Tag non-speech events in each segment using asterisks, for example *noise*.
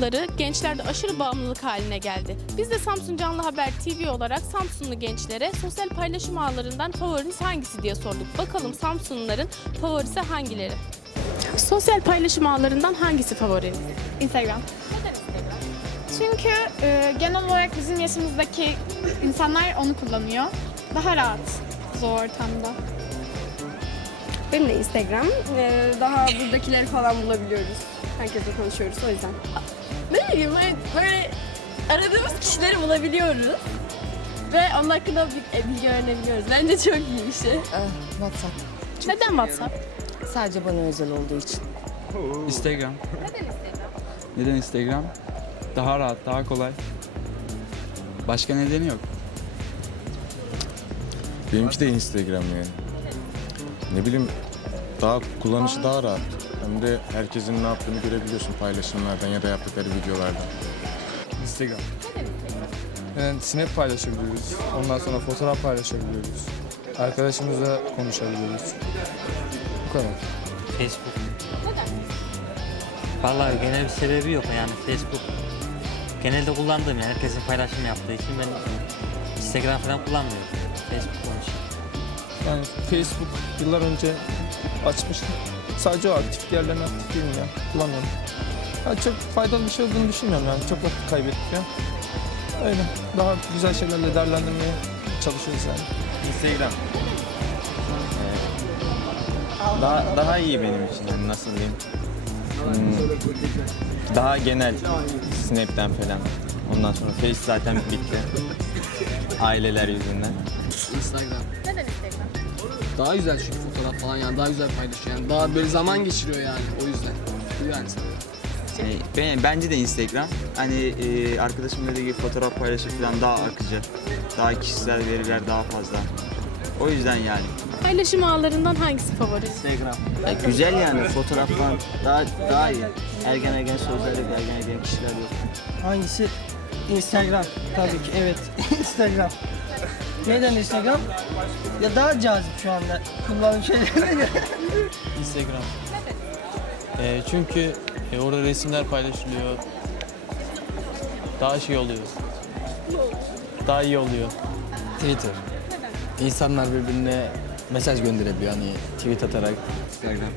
ağları gençlerde aşırı bağımlılık haline geldi. Biz de Samsun Canlı Haber TV olarak Samsunlu gençlere sosyal paylaşım ağlarından favoriniz hangisi diye sorduk. Bakalım Samsunluların favorisi hangileri? Sosyal paylaşım ağlarından hangisi favoriniz? Instagram. Çünkü e, genel olarak bizim yaşımızdaki insanlar onu kullanıyor. Daha rahat zor ortamda. Benim de Instagram. Ee, daha buradakileri falan bulabiliyoruz. Herkesle konuşuyoruz o yüzden. Ne bileyim böyle, böyle aradığımız kişileri bulabiliyoruz. Ve onun hakkında bir- bilgi öğrenebiliyoruz. Bence çok iyi bir şey. Ah, WhatsApp. Neden WhatsApp? Sadece bana özel olduğu için. Instagram. Neden Instagram? Daha rahat, daha kolay. Başka nedeni yok. Benimki de Instagram yani. Ne bileyim daha kullanışı daha rahat. Hem de herkesin ne yaptığını görebiliyorsun paylaşımlardan ya da yaptıkları videolardan. Instagram. Yani snap paylaşabiliyoruz. Ondan sonra fotoğraf paylaşabiliyoruz. Arkadaşımızla konuşabiliyoruz. Bu kadar. Facebook. Vallahi genel bir sebebi yok yani Facebook. Genelde kullandığım yani herkesin paylaşım yaptığı için ben Instagram falan kullanmıyorum. Facebook konuşuyorum. Yani Facebook yıllar önce açmıştım. Sadece o aktif, diğerlerine aktif değilim ya. Kullanmıyorum. Ya çok faydalı bir şey olduğunu düşünmüyorum yani. Çok vakit kaybettiriyor. Öyle. Daha güzel şeylerle değerlendirmeye çalışıyoruz yani. Instagram. Ee, Daha daha iyi benim için yani nasıl diyeyim. Hmm, Daha genel Snap'ten falan. Ondan sonra Face zaten bitti. Aileler yüzünden. Instagram. Neden Instagram? Daha güzel çünkü fotoğraf falan yani daha güzel paylaşıyor yani daha böyle zaman geçiriyor yani o yüzden. Bu yani. Ee, ben- bence de Instagram. Hani e, arkadaşım dediği gibi fotoğraf paylaşım falan daha akıcı. Daha kişisel veriler daha fazla. O yüzden yani. Paylaşım ağlarından hangisi favori? Instagram. güzel yani fotoğraflar daha daha iyi. Ergen ergen sözleri ergen ergen kişiler yok. Hangisi? Instagram. Tabii ki evet. *laughs* Instagram. Neden Instagram? Ya daha cazip şu anda kullanım şeylerine göre. *laughs* Instagram. Ee, çünkü e, orada resimler paylaşılıyor. Daha şey oluyor. Daha iyi oluyor. Twitter. İnsanlar birbirine mesaj gönderebiliyor hani tweet atarak. Instagram.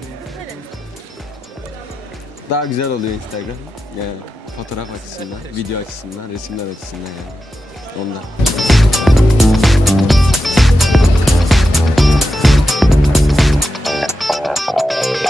Daha güzel oluyor Instagram. Yani fotoğraf açısından, video açısından, resimler açısından yani. Thank